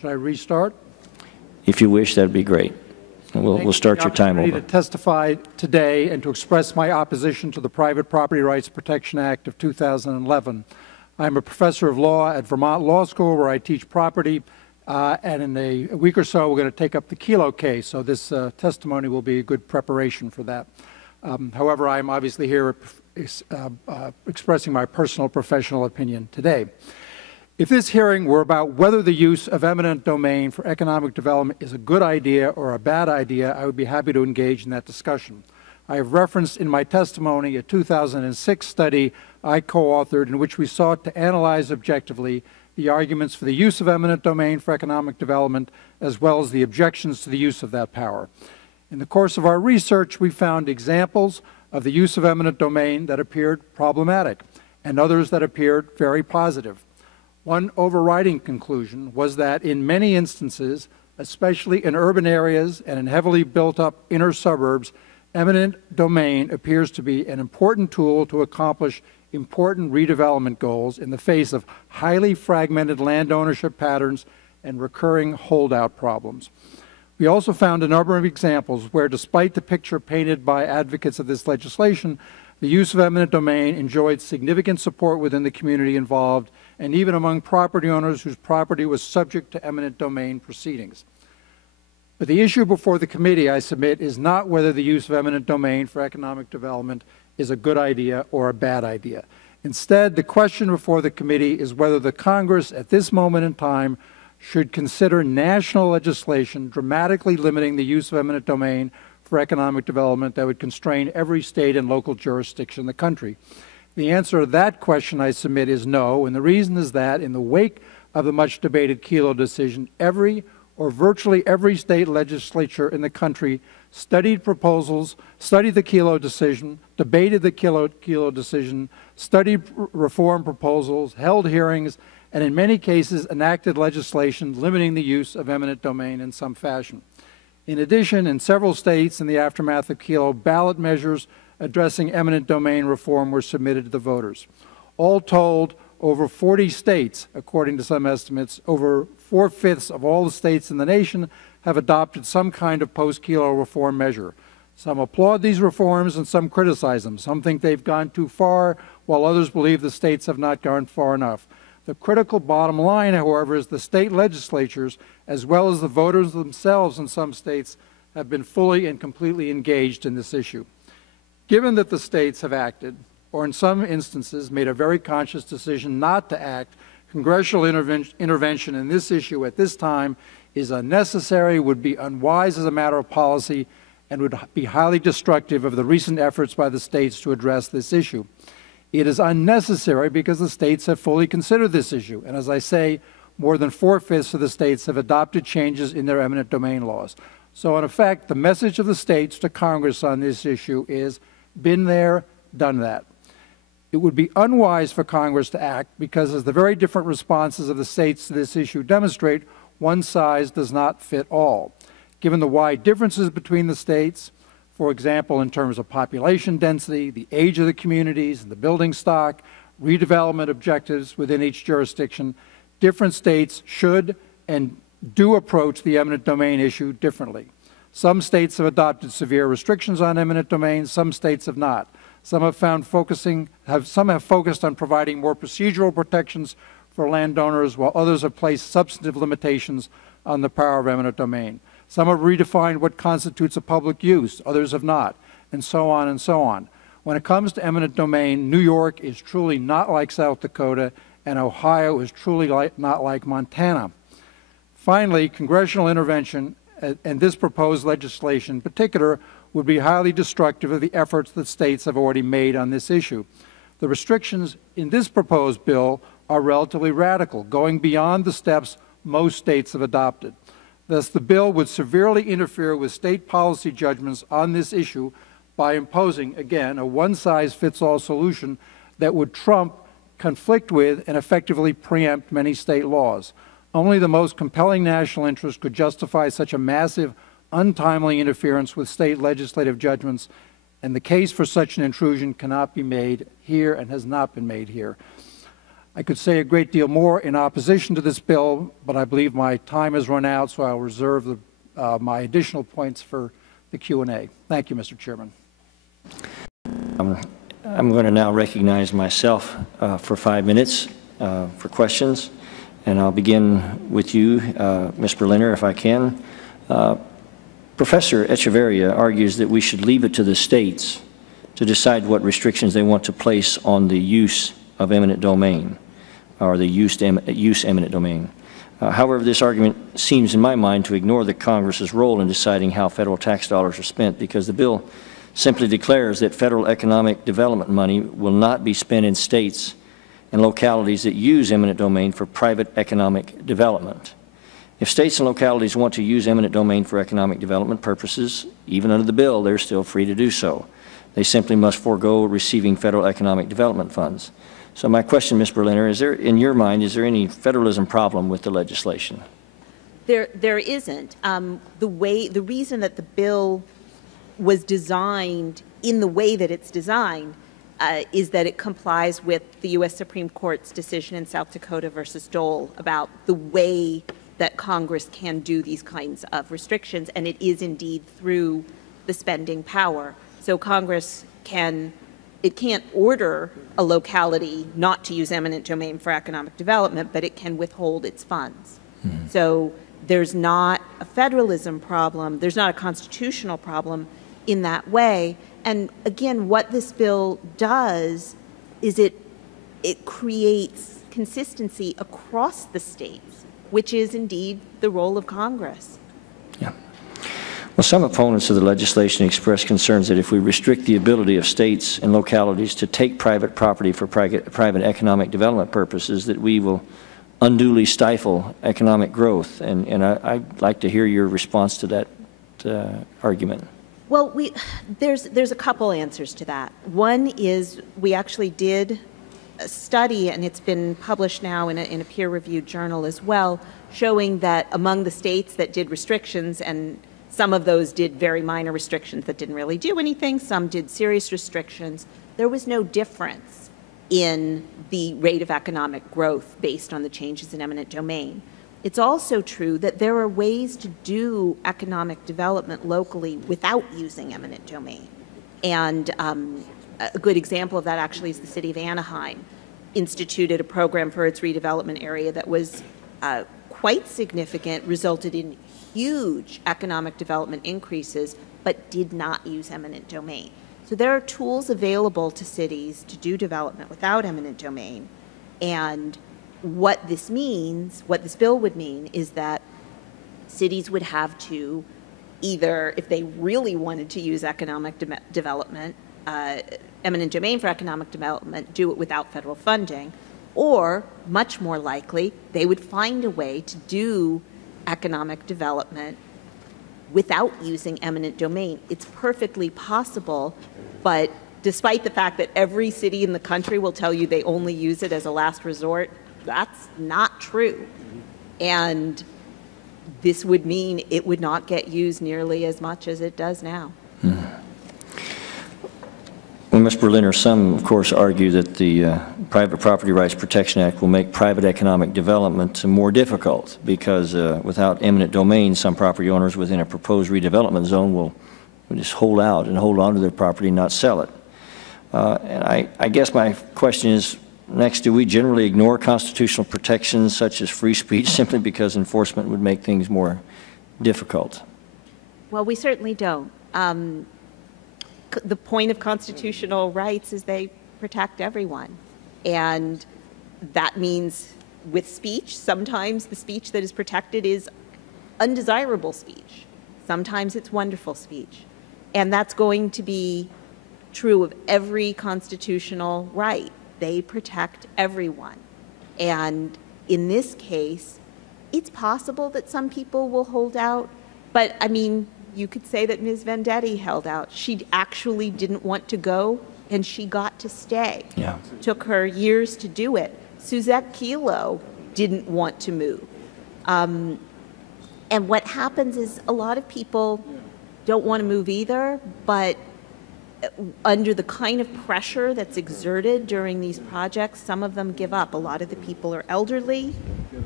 Should I restart? If you wish, that'd be great. We'll start your time over. To testify today and to express my opposition to the Private Property Rights Protection Act of 2011. I'm a professor of law at Vermont Law School, where I teach property, and in a week or so we're going to take up the Kelo case, so this testimony will be a good preparation for that. However, I'm obviously here expressing my personal professional opinion today. If this hearing were about whether the use of eminent domain for economic development is a good idea or a bad idea, I would be happy to engage in that discussion. I have referenced in my testimony a 2006 study I co-authored in which we sought to analyze objectively the arguments for the use of eminent domain for economic development, as well as the objections to the use of that power. In the course of our research, we found examples of the use of eminent domain that appeared problematic and others that appeared very positive. One overriding conclusion was that in many instances, especially in urban areas and in heavily built-up inner suburbs, eminent domain appears to be an important tool to accomplish important redevelopment goals in the face of highly fragmented land ownership patterns and recurring holdout problems. We also found a number of examples where, despite the picture painted by advocates of this legislation, the use of eminent domain enjoyed significant support within the community involved and even among property owners whose property was subject to eminent domain proceedings. But the issue before the committee, I submit, is not whether the use of eminent domain for economic development is a good idea or a bad idea. Instead, the question before the committee is whether the Congress at this moment in time should consider national legislation dramatically limiting the use of eminent domain for economic development that would constrain every state and local jurisdiction in the country. The answer to that question, I submit, is no, and the reason is that in the wake of the much debated Kelo decision, every or virtually every state legislature in the country studied the Kelo decision, debated the Kelo decision, studied reform proposals, held hearings, and in many cases enacted legislation limiting the use of eminent domain in some fashion. In addition, in several states in the aftermath of Kelo, ballot measures addressing eminent domain reform were submitted to the voters. All told, over 40 states, according to some estimates, over 4/5 of all the states in the nation have adopted some kind of post-Kelo reform measure. Some applaud these reforms and some criticize them. Some think they've gone too far, while others believe the states have not gone far enough. The critical bottom line, however, is the state legislatures, as well as the voters themselves in some states, have been fully and completely engaged in this issue. Given that the states have acted, or in some instances made a very conscious decision not to act, congressional intervention in this issue at this time is unnecessary, would be unwise as a matter of policy, and would be highly destructive of the recent efforts by the states to address this issue. It is unnecessary because the states have fully considered this issue, and as I say, more than 4/5 of the states have adopted changes in their eminent domain laws. So in effect, the message of the states to Congress on this issue is, been there, done that. It would be unwise for Congress to act because, as the very different responses of the states to this issue demonstrate, one size does not fit all. Given the wide differences between the states, for example, in terms of population density, the age of the communities, and the building stock, redevelopment objectives within each jurisdiction, different states should and do approach the eminent domain issue differently. Some states have adopted severe restrictions on eminent domain, some states have not. Some have focused on providing more procedural protections for landowners, while others have placed substantive limitations on the power of eminent domain. Some have redefined what constitutes a public use, others have not, and so on and so on. When it comes to eminent domain, New York is truly not like South Dakota, and Ohio is truly not like Montana. Finally, congressional intervention and this proposed legislation in particular would be highly destructive of the efforts that states have already made on this issue. The restrictions in this proposed bill are relatively radical, going beyond the steps most states have adopted. Thus, the bill would severely interfere with state policy judgments on this issue by imposing, again, a one-size-fits-all solution that would trump, conflict with, and effectively preempt many state laws. Only the most compelling national interest could justify such a massive, untimely interference with state legislative judgments, and the case for such an intrusion cannot be made here and has not been made here. I could say a great deal more in opposition to this bill, but I believe my time has run out, so I'll reserve my additional points for the Q&A. Thank you, Mr. Chairman. I'm going to now recognize myself for 5 minutes for questions, and I'll begin with you, Ms. Berliner, if I can. Professor Echeverria argues that we should leave it to the states to decide what restrictions they want to place on the use of eminent domain, or the use eminent domain. However, this argument seems, in my mind, to ignore the Congress's role in deciding how federal tax dollars are spent, because the bill simply declares that federal economic development money will not be spent in states and localities that use eminent domain for private economic development. If states and localities want to use eminent domain for economic development purposes, even under the bill, they're still free to do so. They simply must forego receiving federal economic development funds. So my question, Ms. Berliner, is there, in your mind, is there any federalism problem with the legislation? There isn't. The reason that the bill was designed in the way that it's designed is that it complies with the U.S. Supreme Court's decision in South Dakota versus Dole about the way that Congress can do these kinds of restrictions, and it is indeed through the spending power. So Congress can't order a locality not to use eminent domain for economic development, but it can withhold its funds. Mm-hmm. So there's not a federalism problem, there's not a constitutional problem in that way. And again, what this bill does is it creates consistency across the states, which is indeed the role of Congress. Yeah. Well, some opponents of the legislation express concerns that if we restrict the ability of states and localities to take private property for private economic development purposes, that we will unduly stifle economic growth. And I'd like to hear your response to that argument. Well, there's a couple answers to that. One is we actually did a study, and it's been published now in a peer-reviewed journal as well, showing that among the states that did restrictions, and some of those did very minor restrictions that didn't really do anything, some did serious restrictions, there was no difference in the rate of economic growth based on the changes in eminent domain. It's also true that there are ways to do economic development locally without using eminent domain. And a good example of that actually is the city of Anaheim instituted a program for its redevelopment area that was quite significant, resulted in huge economic development increases, but did not use eminent domain. So there are tools available to cities to do development without eminent domain. And what this means, what this bill would mean, is that cities would have to either, if they really wanted to use economic development, eminent domain for economic development, do it without federal funding, or much more likely, they would find a way to do economic development without using eminent domain. It's perfectly possible, but despite the fact that every city in the country will tell you they only use it as a last resort, that's not true. And this would mean it would not get used nearly as much as it does now. Well, Ms. Berliner, some, of course, argue that the Private Property Rights Protection Act will make private economic development more difficult because without eminent domain, some property owners within a proposed redevelopment zone will just hold out and hold on to their property and not sell it. And I guess my question is, next, do we generally ignore constitutional protections such as free speech simply because enforcement would make things more difficult? Well, we certainly don't. The point of constitutional rights is they protect everyone. And that means with speech, sometimes the speech that is protected is undesirable speech. Sometimes it's wonderful speech. And that's going to be true of every constitutional right. They protect everyone. And in this case, it's possible that some people will hold out, but I mean, you could say that Ms. Vendetti held out. She actually didn't want to go, and she got to stay. Yeah. Took her years to do it. Suzette Kelo didn't want to move. And what happens is a lot of people don't want to move either, but under the kind of pressure that's exerted during these projects, some of them give up. A lot of the people are elderly,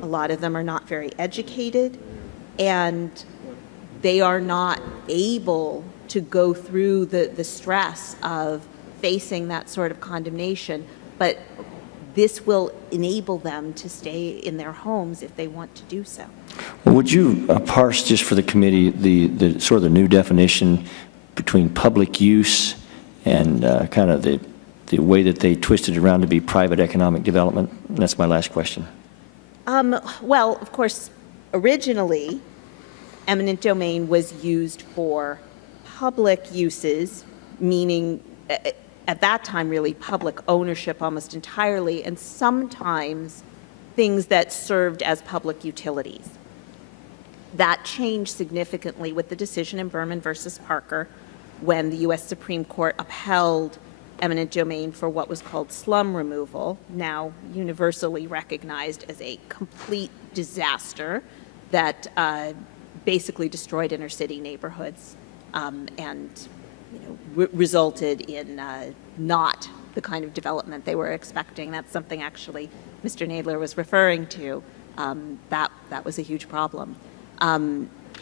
a lot of them are not very educated, and they are not able to go through the stress of facing that sort of condemnation. But this will enable them to stay in their homes if they want to do so. Would you parse just for the committee the sort of the new definition between public use and kind of the way that they twisted around to be private economic development? And that's my last question. Well, of course, originally, eminent domain was used for public uses, meaning at that time really public ownership almost entirely, and sometimes things that served as public utilities. That changed significantly with the decision in Vermont versus Parker, when the U.S. Supreme Court upheld eminent domain for what was called slum removal, now universally recognized as a complete disaster that basically destroyed inner city neighborhoods and resulted in not the kind of development they were expecting. That's something actually Mr. Nadler was referring to. That was a huge problem.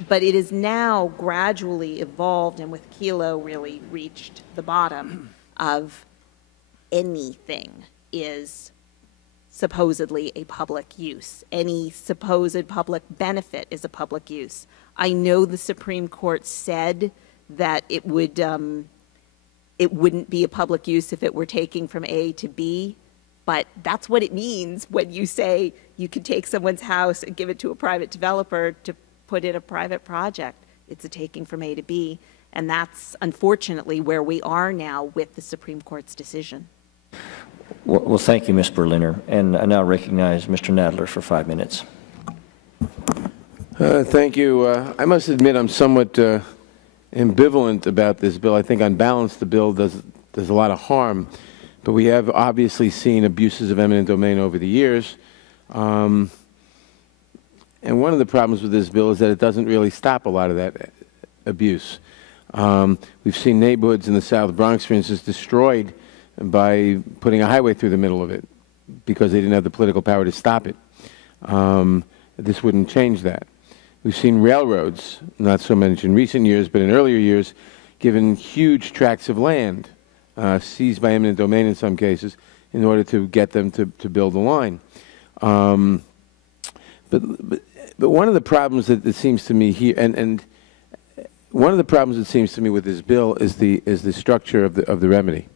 But it is now gradually evolved, and with Kelo really reached the bottom of anything is supposedly a public use. Any supposed public benefit is a public use. I know the Supreme Court said that it wouldn't be a public use if it were taking from A to B, but that's what it means when you say you can take someone's house and give it to a private developer to put in a private project. It's a taking from A to B, and that's unfortunately where we are now with the Supreme Court's decision. Well, thank you, Ms. Berliner, and I now recognize Mr. Nadler for 5 minutes. Thank you. I must admit I'm somewhat ambivalent about this bill. I think on balance the bill does a lot of harm, but we have obviously seen abuses of eminent domain over the years. And one of the problems with this bill is that it doesn't really stop a lot of that abuse. We've seen neighborhoods in the South Bronx, for instance, destroyed by putting a highway through the middle of it because they didn't have the political power to stop it. This wouldn't change that. We've seen railroads, not so much in recent years, but in earlier years, given huge tracts of land, seized by eminent domain in some cases, in order to get them to build a line. But one of the problems that it seems to me here, and one of the problems it seems to me with this bill is the structure of the remedy.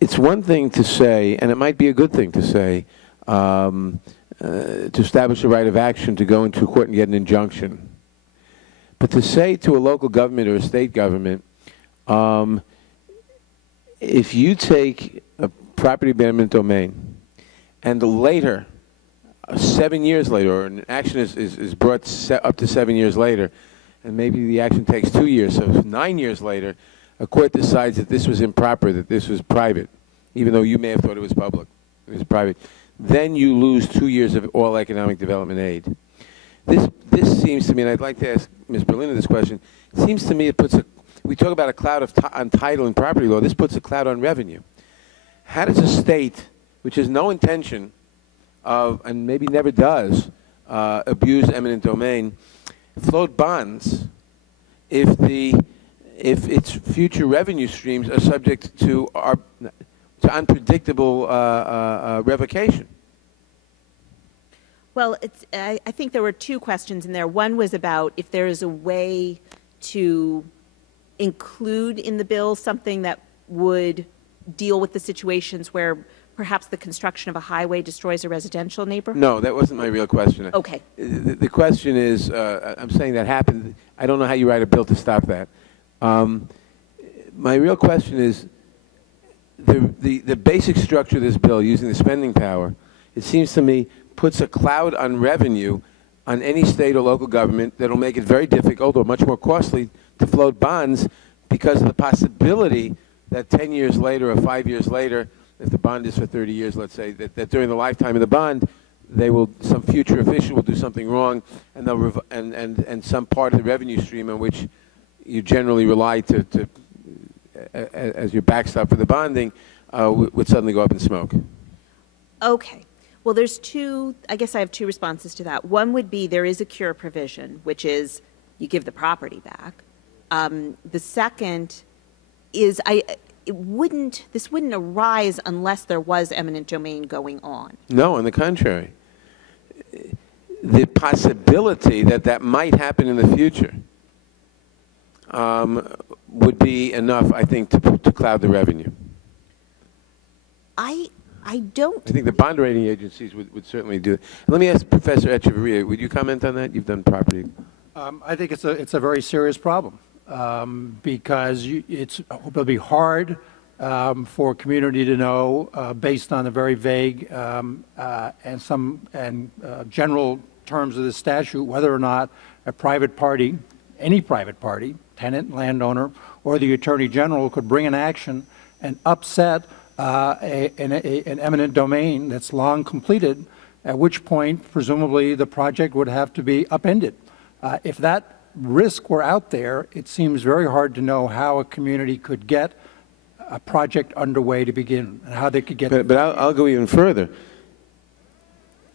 It's one thing to say, and it might be a good thing to say, to establish a right of action to go into court and get an injunction. But to say to a local government or a state government, if you take a property of eminent domain and later, 7 years later, or an action is brought up to 7 years later, and maybe the action takes 2 years, so 9 years later, a court decides that this was improper, that this was private, even though you may have thought it was public, it was private, then you lose 2 years of all economic development aid. This seems to me, and I'd like to ask Ms. Berliner this question, it seems to me it puts we talk about a cloud on title and property law, this puts a cloud on revenue. How does a state, which has no intention of, and maybe never does, abuse eminent domain, float bonds if its future revenue streams are subject to unpredictable revocation? Well, I think there were two questions in there. One was about if there is a way to include in the bill something that would deal with the situations where perhaps the construction of a highway destroys a residential neighborhood? No, that wasn't my real question. Okay. The question is, I'm saying that happened. I don't know how you write a bill to stop that. My real question is, the basic structure of this bill, using the spending power, it seems to me, puts a cloud on revenue on any state or local government that will make it very difficult or much more costly to float bonds because of the possibility that 10 years later or 5 years later, if the bond is for 30 years, let's say, that during the lifetime of the bond, some future official will do something wrong, and and some part of the revenue stream on which you generally rely to as your backstop for the bonding would suddenly go up in smoke. Okay. Well, there's two, I guess I have two responses to that. One would be there is a cure provision, which is you give the property back. The second is this wouldn't arise unless there was eminent domain going on. No, on the contrary. The possibility that that might happen in the future would be enough, I think, to cloud the revenue. I don't. I think the bond rating agencies would certainly do it. Let me ask Professor Echeverria, would you comment on that? You've done property. I think it's a very serious problem because it'll be hard for a community to know, based on the very vague and general terms of the statute, whether or not a private party, any private party, tenant, landowner, or the Attorney General could bring an action and upset an eminent domain that's long completed, at which point, presumably, the project would have to be upended. If that risk were out there, it seems very hard to know how a community could get a project underway to begin, and how they could get... But I'll go even further.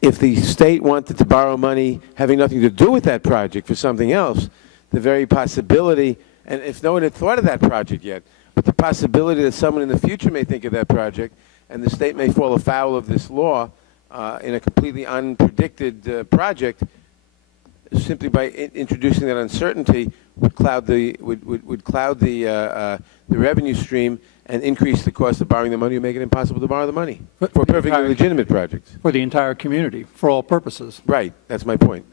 If the state wanted to borrow money having nothing to do with that project for something else, the very possibility, and if no one had thought of that project yet, but the possibility that someone in the future may think of that project, and the state may fall afoul of this law in a completely unpredicted project, simply by introducing that uncertainty would cloud the revenue stream and increase the cost of borrowing the money and make it impossible to borrow the money for perfectly legitimate projects. For the entire community, for all purposes. Right. That's my point.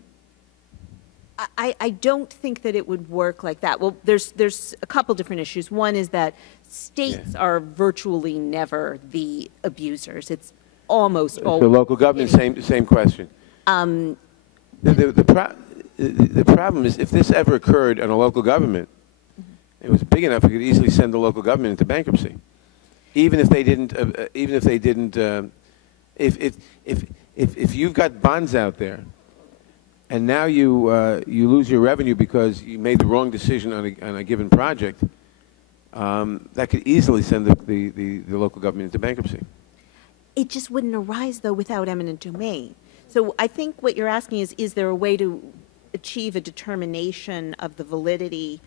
I don't think that it would work like that. Well, there's a couple different issues. One is that states are virtually never the abusers. It's almost always... The local government, same question. The problem is, if this ever occurred in a local government, it was big enough, it could easily send the local government into bankruptcy. Even if they didn't, if you've got bonds out there, and now you lose your revenue because you made the wrong decision on a given project, that could easily send the local government into bankruptcy. It just wouldn't arise, though, without eminent domain. So I think what you're asking is there a way to achieve a determination of the validity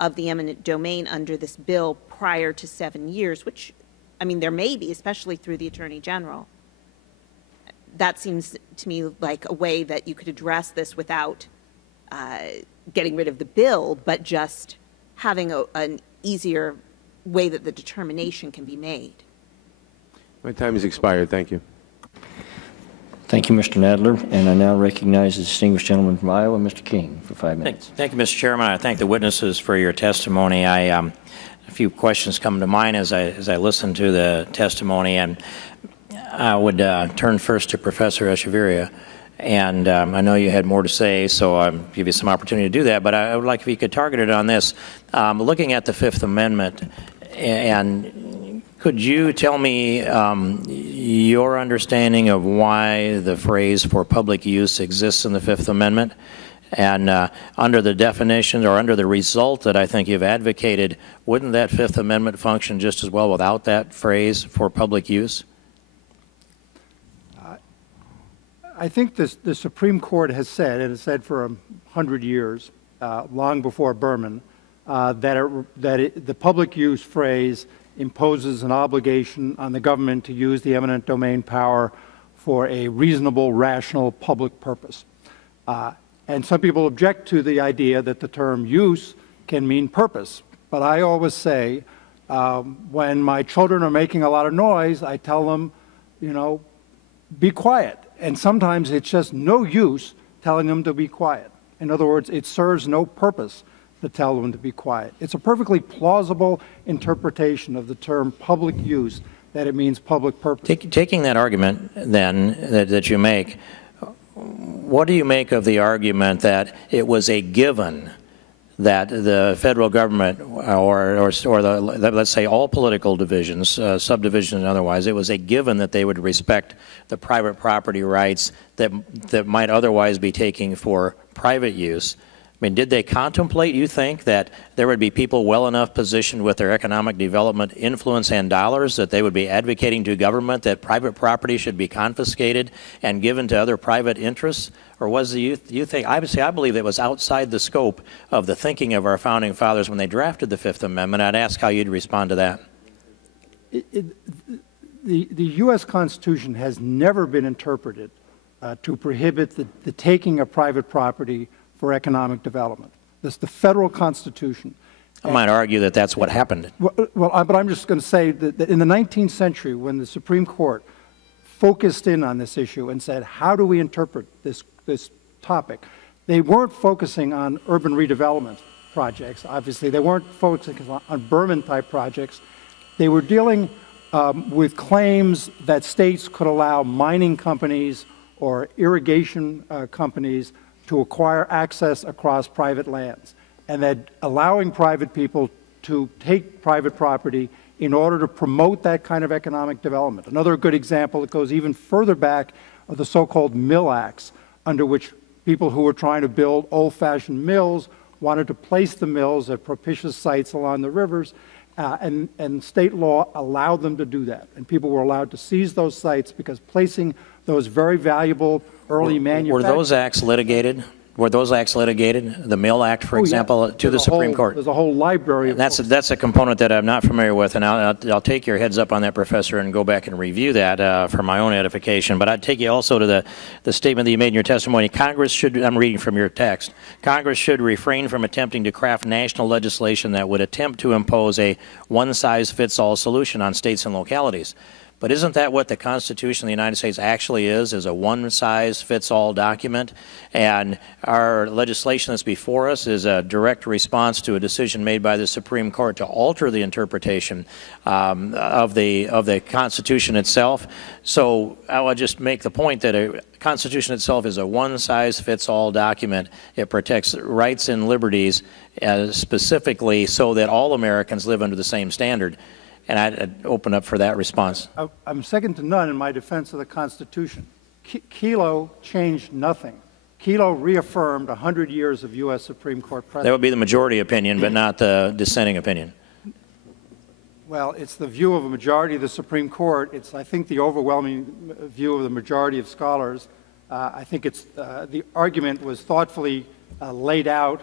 of the eminent domain under this bill prior to 7 years, which, I mean, there may be, especially through the Attorney General. That seems to me like a way that you could address this without getting rid of the bill, but just having an easier way that the determination can be made. My time has expired. Thank you. Thank you, Mr. Nadler. And I now recognize the distinguished gentleman from Iowa, Mr. King, for 5 minutes. Thank you, Mr. Chairman. I thank the witnesses for your testimony. A few questions come to mind as I listen to the testimony, and I would turn first to Professor Echeverria. And I know you had more to say, so I'll give you some opportunity to do that. But I would like if you could target it on this. Looking at the Fifth Amendment, and could you tell me your understanding of why the phrase "for public use" exists in the Fifth Amendment? And under the definition or under the result that I think you've advocated, wouldn't that Fifth Amendment function just as well without that phrase "for public use"? I think the Supreme Court has said, and has said for 100 years, long before Berman, that the public use phrase imposes an obligation on the government to use the eminent domain power for a reasonable, rational public purpose. And some people object to the idea that the term use can mean purpose. But I always say, when my children are making a lot of noise, I tell them, you know, be quiet. And sometimes it's just no use telling them to be quiet. In other words, it serves no purpose to tell them to be quiet. It's a perfectly plausible interpretation of the term public use, that it means public purpose. Taking that argument, then, that you make, what do you make of the argument that it was a given that the federal government or let's say all political divisions, subdivisions and otherwise, it was a given that they would respect the private property rights that might otherwise be taking for private use, I mean, did they contemplate, you think, that there would be people well enough positioned with their economic development influence and dollars that they would be advocating to government that private property should be confiscated and given to other private interests? Or was the you think, obviously I believe it was outside the scope of the thinking of our founding fathers when they drafted the Fifth Amendment. I'd ask how you'd respond to that. The U.S. Constitution has never been interpreted to prohibit the taking of private property for economic development. This is the federal Constitution. I might argue that that's what happened. But I'm just going to say that in the 19th century, when the Supreme Court focused in on this issue and said, how do we interpret this topic, they weren't focusing on urban redevelopment projects, obviously. They weren't focusing on Berman-type projects. They were dealing with claims that states could allow mining companies or irrigation companies to acquire access across private lands, and that allowing private people to take private property in order to promote that kind of economic development. Another good example that goes even further back are the so-called mill acts, under which people who were trying to build old-fashioned mills wanted to place the mills at propitious sites along the rivers, and state law allowed them to do that. And people were allowed to seize those sites because placing those very valuable early manufacturing... Were those acts litigated? Were those acts litigated? The Mill Act, for example, to the Supreme Court? There's a whole library of those. That's a component that I'm not familiar with, and I'll take your heads up on that, Professor, and go back and review that for my own edification. But I'd take you also to the statement that you made in your testimony. Congress should, I'm reading from your text, Congress should refrain from attempting to craft national legislation that would attempt to impose a one-size-fits-all solution on states and localities. But isn't that what the Constitution of the United States actually is a one-size-fits-all document? And our legislation that's before us is a direct response to a decision made by the Supreme Court to alter the interpretation of the Constitution itself. So I would just make the point that a Constitution itself is a one-size-fits-all document. It protects rights and liberties specifically so that all Americans live under the same standard. And I'd open up for that response. I'm second to none in my defense of the Constitution. Kelo changed nothing. Kelo reaffirmed 100 years of U.S. Supreme Court precedent. That would be the majority opinion, but not the dissenting opinion. Well, it's the view of a majority of the Supreme Court. It's, I think, the overwhelming view of the majority of scholars. I think it's the argument was thoughtfully laid out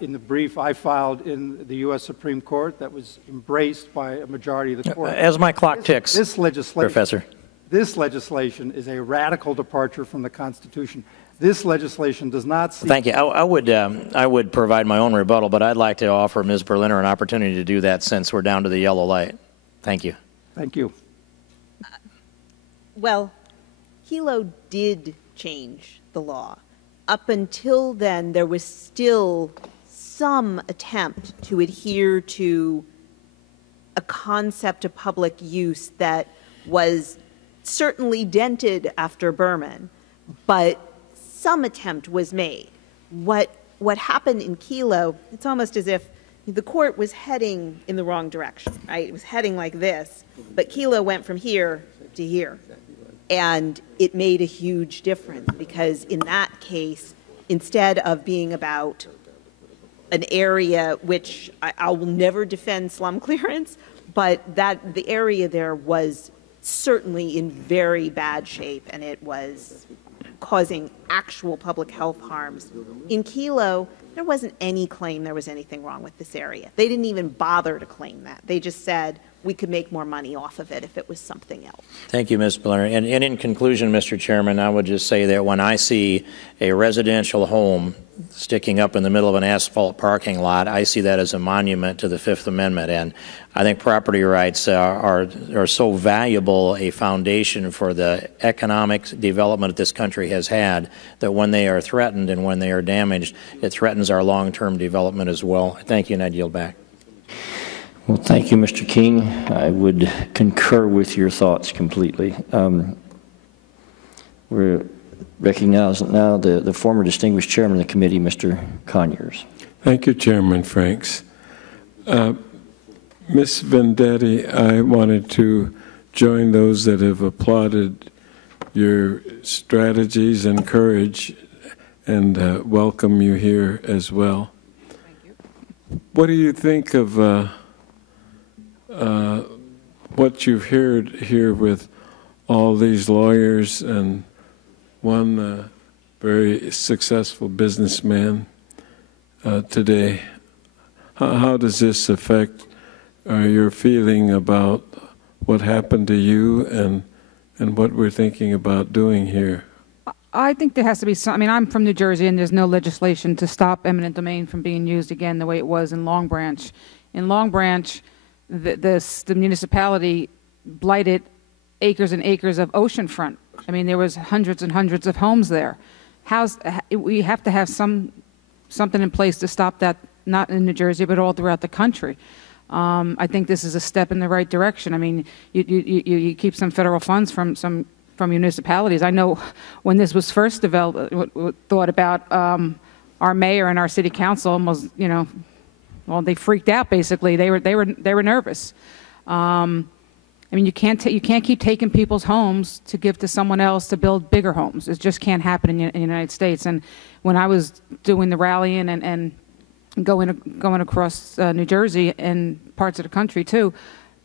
in the brief I filed in the U.S. Supreme Court that was embraced by a majority of the court. As my clock ticks, Professor. This legislation is a radical departure from the Constitution. This legislation does not seek... Thank you. I would provide my own rebuttal, but I'd like to offer Ms. Berliner an opportunity to do that since we're down to the yellow light. Thank you. Thank you. Well, Kelo did change the law. Up until then, there was still some attempt to adhere to a concept of public use that was certainly dented after Berman, but some attempt was made. What happened in Kelo, it's almost as if the court was heading in the wrong direction, right? It was heading like this, but Kelo went from here to here. And it made a huge difference because in that case, instead of being about an area which I will never defend slum clearance, but that the area there was certainly in very bad shape and it was causing actual public health harms. In Kelo, there wasn't any claim there was anything wrong with this area. They didn't even bother to claim that. They just said we could make more money off of it if it was something else. Thank you, Ms. Berliner. And in conclusion, Mr. Chairman, I would just say that when I see a residential home sticking up in the middle of an asphalt parking lot, I see that as a monument to the Fifth Amendment. And I think property rights are so valuable a foundation for the economic development that this country has had that when they are threatened and when they are damaged, it threatens our long-term development as well. Thank you, and I'd yield back. Well, thank you, Mr. King. I would concur with your thoughts completely. We're recognizing now the former distinguished chairman of the committee, Mr. Conyers. Thank you, Chairman Franks. Ms. Vendetti, I wanted to join those that have applauded your strategies and courage and welcome you here as well. Thank you. What do you think of what you've heard here with all these lawyers and one very successful businessman today? How does this affect your feeling about what happened to you and what we're thinking about doing here? I think there has to be some, I mean, I'm from New Jersey, and there's no legislation to stop eminent domain from being used again the way it was in Long Branch. In Long Branch, the municipality blighted acres and acres of oceanfront. I mean, there was hundreds and hundreds of homes there. We have to have something in place to stop that, not in New Jersey, but all throughout the country. I think this is a step in the right direction. I mean, you keep some federal funds from municipalities. I know when this was first developed, thought about, our mayor and our city council almost, you know, well, they freaked out. Basically, they were nervous. I mean, you can't keep taking people's homes to give to someone else to build bigger homes. It just can't happen in the United States. And when I was doing the rallying and going across New Jersey and parts of the country too,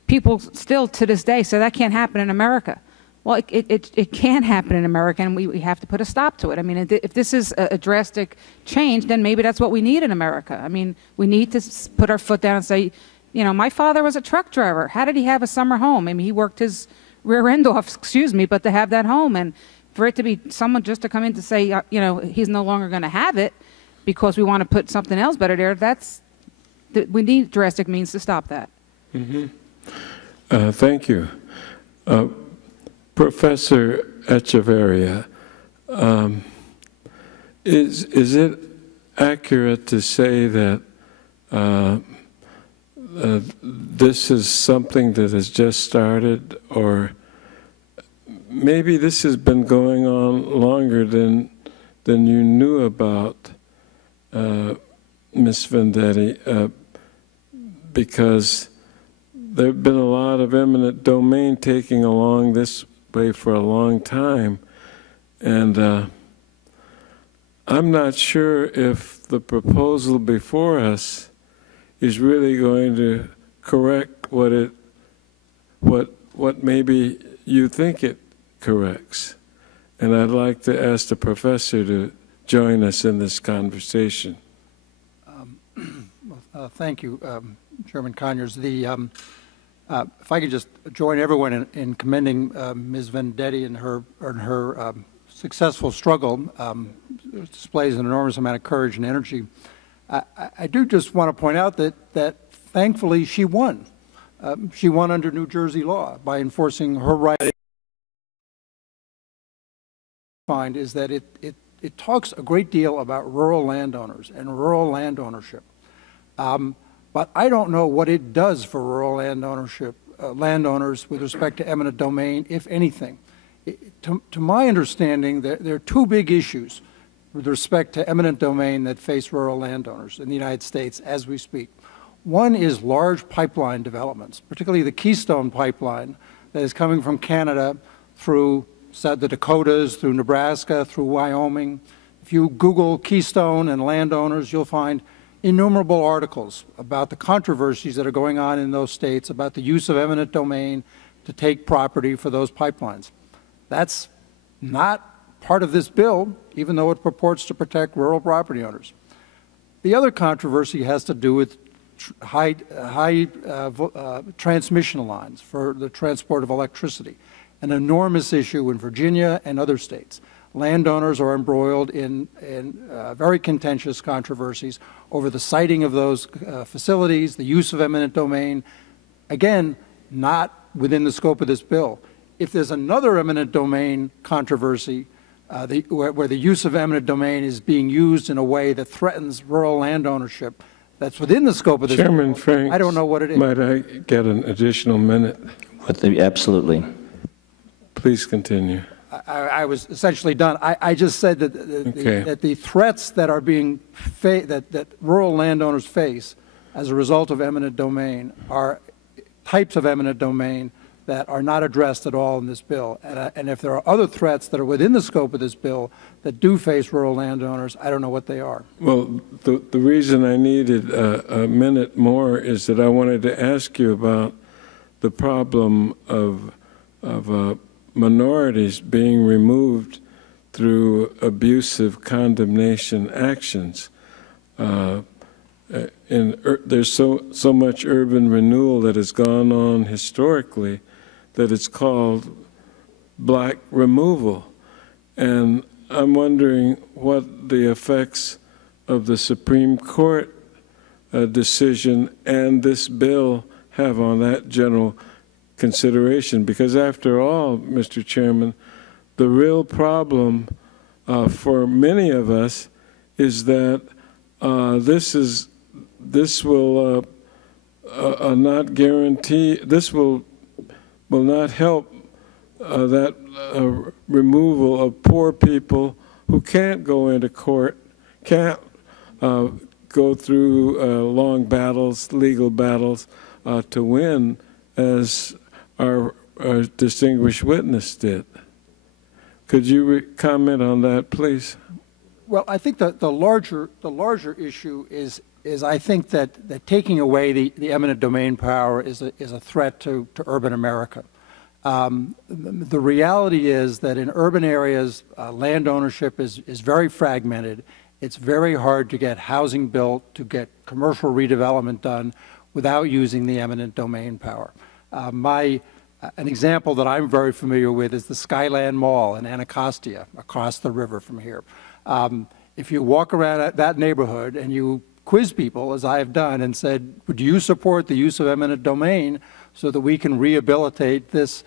people still to this day say that can't happen in America. Well, it can happen in America, and we have to put a stop to it. I mean, if this is a drastic change, then maybe that's what we need in America. I mean, we need to put our foot down and say, you know, my father was a truck driver. How did he have a summer home? I mean, he worked his rear end off, excuse me, but to have that home, and for it to be someone just to come in to say, you know, he's no longer going to have it because we want to put something else better there, we need drastic means to stop that. Mm-hmm. Thank you. Professor Echeverria, is it accurate to say that this is something that has just started, or maybe this has been going on longer than you knew about, Ms. Vendetti, because there have been a lot of eminent domain taking along this way for a long time, and I'm not sure if the proposal before us is really going to correct what maybe you think it corrects. And I'd like to ask the professor to join us in this conversation. Thank you, Chairman Conyers. If I could just join everyone in commending Ms. Vendetti and her successful struggle, displays an enormous amount of courage and energy. I do just want to point out that thankfully she won. She won under New Jersey law by enforcing her right. Find is that it talks a great deal about rural landowners and rural land ownership. But I don't know what it does for rural land ownership, landowners with respect to eminent domain, if anything. To my understanding, there are two big issues with respect to eminent domain that face rural landowners in the United States as we speak. One is large pipeline developments, particularly the Keystone Pipeline that is coming from Canada through the Dakotas, through Nebraska, through Wyoming. If you Google Keystone and landowners, you'll find innumerable articles about the controversies that are going on in those states about the use of eminent domain to take property for those pipelines. That's not part of this bill, even though it purports to protect rural property owners. The other controversy has to do with high transmission lines for the transport of electricity, an enormous issue in Virginia and other states. Landowners are embroiled in very contentious controversies over the siting of those facilities, the use of eminent domain. Again, not within the scope of this bill. If there's another eminent domain controversy where the use of eminent domain is being used in a way that threatens rural land ownership, that's within the scope of this Chairman bill. Franks, I don't know what it is. Might I get an additional minute? Absolutely. Please continue. I was essentially done. I just said that the threats that are being that rural landowners face as a result of eminent domain are types of eminent domain that are not addressed at all in this bill. And if there are other threats that are within the scope of this bill that do face rural landowners, I don't know what they are. Well, the reason I needed a minute more is that I wanted to ask you about the problem of minorities being removed through abusive condemnation actions. There's so much urban renewal that has gone on historically that it's called black removal. And I'm wondering what the effects of the Supreme Court decision and this bill have on that general consideration. Because after all, Mr. Chairman, the real problem for many of us is that this will not guarantee, this will not help that removal of poor people who can't go into court, can't go through long battles, legal battles, to win, as our distinguished witness did. Could you comment on that, please? Well, I think that the larger issue is I think that taking away the eminent domain power is a threat to urban America. The reality is that in urban areas, land ownership is very fragmented. It's very hard to get housing built, to get commercial redevelopment done without using the eminent domain power. An example that I'm very familiar with is the Skyland Mall in Anacostia, across the river from here. If you walk around that neighborhood and you quiz people, as I have done, and said, do you support the use of eminent domain so that we can rehabilitate this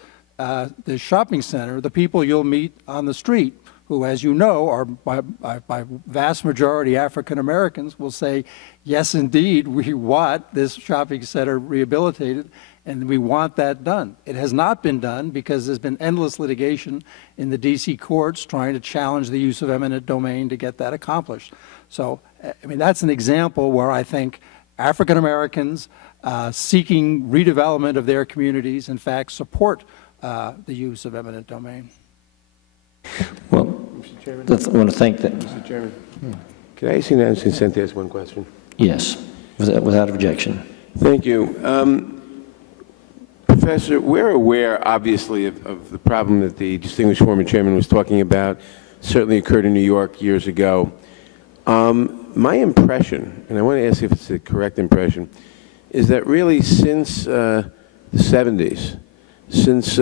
shopping center, the people you'll meet on the street, who, as you know, are by vast majority African Americans, will say, yes, indeed, we want this shopping center rehabilitated, and we want that done. It has not been done because there's been endless litigation in the D.C. courts trying to challenge the use of eminent domain to get that accomplished. So, I mean, that's an example where I think African Americans seeking redevelopment of their communities, in fact, support the use of eminent domain. Well, Mr. Chairman? I want to thank that. Mr. Chairman, can I ask you now, consent to ask one question? Yes, without objection. Thank you. Professor, we're aware, obviously, of the problem that the distinguished former chairman was talking about. Certainly occurred in New York years ago. My impression, and I want to ask if it's the correct impression, is that really since the 70s, since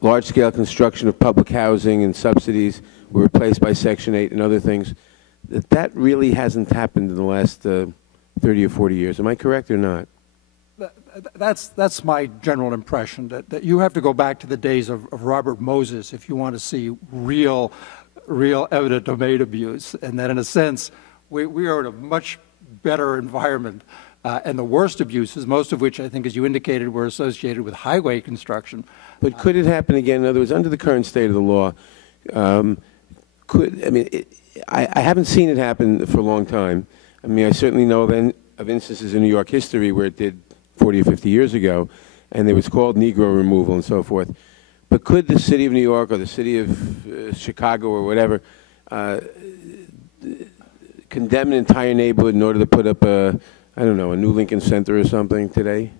large-scale construction of public housing and subsidies were replaced by Section 8 and other things, that really hasn't happened in the last 30 or 40 years. Am I correct or not? That's my general impression, that you have to go back to the days of Robert Moses if you want to see real eminent domain abuse, and that in a sense we are in a much better environment. And the worst abuses, most of which I think, as you indicated, were associated with highway construction. But could it happen again? In other words, under the current state of the law, I haven't seen it happen for a long time. I mean, I certainly know of instances in New York history where it did 40 or 50 years ago, and it was called Negro removal and so forth. But could the city of New York or the city of Chicago or whatever condemn an entire neighborhood in order to put up I don't know, a new Lincoln Center or something today?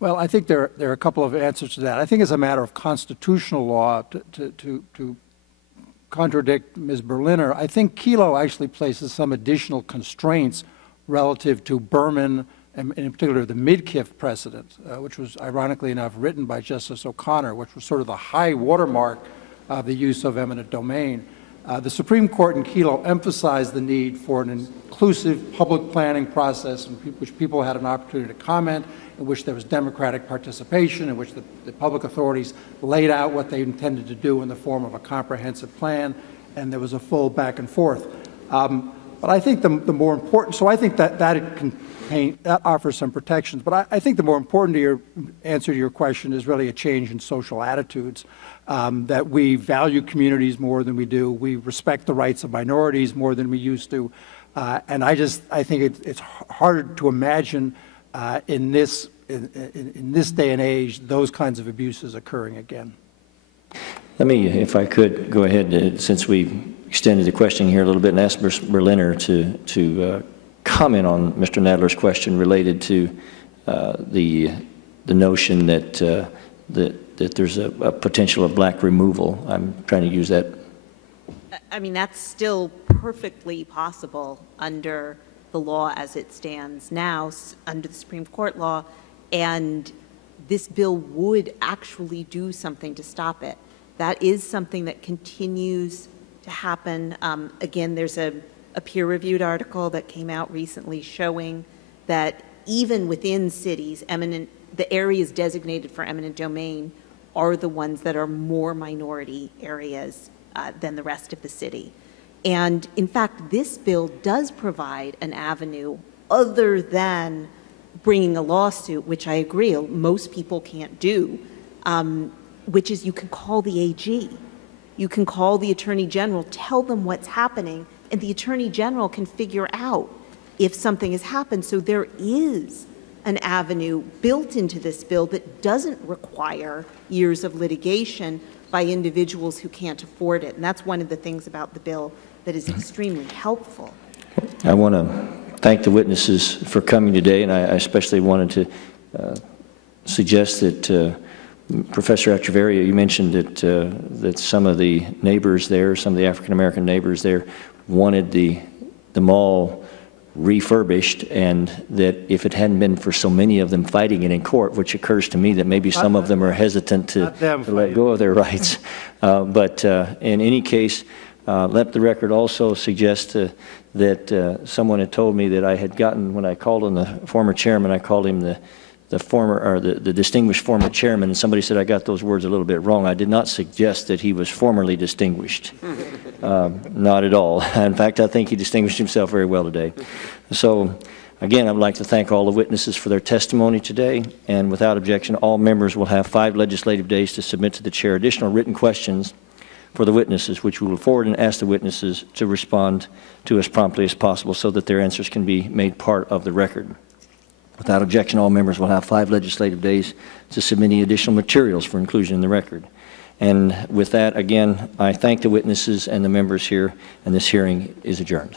Well, I think there are a couple of answers to that. I think as a matter of constitutional law, to contradict Ms. Berliner, I think Kelo actually places some additional constraints relative to Berman, and in particular the Midkiff precedent, which was ironically enough written by Justice O'Connor, which was sort of the high watermark of the use of eminent domain. The Supreme Court in Kelo emphasized the need for an inclusive public planning process in which people had an opportunity to comment, in which there was democratic participation, in which the public authorities laid out what they intended to do in the form of a comprehensive plan, and there was a full back and forth. But I think the more important, so I think that offers some protections, but I think the more important answer to your question is really a change in social attitudes, that we value communities more than we do, we respect the rights of minorities more than we used to, and I think it's hard to imagine in this in this day and age, those kinds of abuses occurring again. Let me, if I could, go ahead, since we extended the questioning here a little bit, and ask Ms. Berliner to comment on Mr. Nadler's question related to the notion that that there's a potential of black removal. I'm trying to use that. I mean, that's still perfectly possible under the law as it stands now, under the Supreme Court law, and this bill would actually do something to stop it. That is something that continues to happen. Again, there's a peer-reviewed article that came out recently showing that even within cities, the areas designated for eminent domain are the ones that are more minority areas than the rest of the city. And in fact, this bill does provide an avenue other than bringing a lawsuit, which I agree most people can't do, which is you can call the AG. You can call the Attorney General, tell them what's happening, and the Attorney General can figure out if something has happened. So there is an avenue built into this bill that doesn't require years of litigation by individuals who can't afford it. And that's one of the things about the bill that is extremely helpful. I want to thank the witnesses for coming today, and I especially wanted to suggest that Professor Echeverria, you mentioned that some of the neighbors there, some of the African-American neighbors there, wanted the mall refurbished, and that if it hadn't been for so many of them fighting it in court, which occurs to me that maybe some of them are hesitant to let go of their rights. But in any case, let the record also suggest that someone had told me that I had gotten, when I called on the former chairman, I called him the distinguished former chairman, and somebody said I got those words a little bit wrong. I did not suggest that he was formerly distinguished. Not at all. In fact, I think he distinguished himself very well today. So, again, I would like to thank all the witnesses for their testimony today, and without objection, all members will have 5 legislative days to submit to the chair additional written questions for the witnesses, which we will forward and ask the witnesses to respond to as promptly as possible so that their answers can be made part of the record. Without objection, all members will have 5 legislative days to submit any additional materials for inclusion in the record. And with that, again, I thank the witnesses and the members here, and this hearing is adjourned.